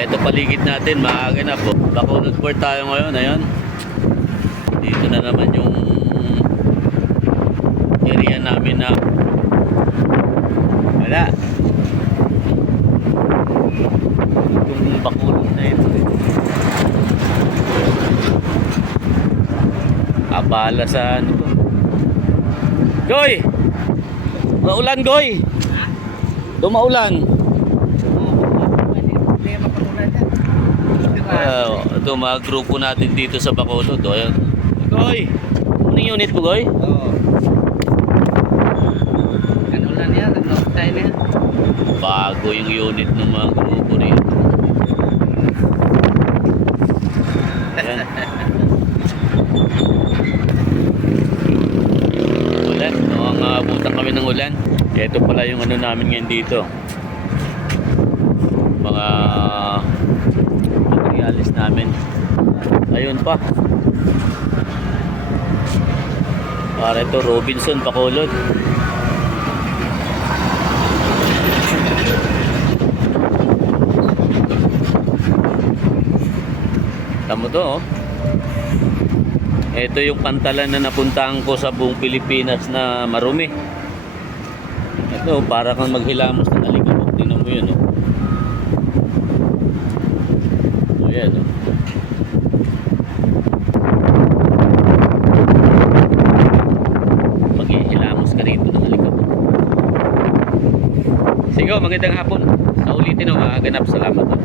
Ito paligid natin, maaga na po. Bacolod Port tayo ngayon, ayun. Dito na naman yung area namin na wala. Itong Bacolod na ito. Abala sa ano to. Goy! Maulan, Goy! Dumaulan. Ito mga grupo natin dito sa Bacolod. Ayan. Goy! Anong unit mo, Goy? Oo. Ano lang yan? Ano tayo na yan? Bago yung unit ng mga grupo rin. Ayan. Ulan. Ang abutan kami ng ulan. Ito pala yung ano namin ngayon dito. Mga materialis namin. Ayun pa. Para ito Robinson Bacolod. Tamo to, oh. Ito yung pantalan na napuntahan ko sa buong Pilipinas na marumi. Ito, para kang maghilamos ng alikabok. Tingnan mo yun, oh. O yan, oh. Maghihilamos ka rito ng alikabok. Sige, magandang hapon. Sa ulitin, oh, mga ganap. Salamat, oh.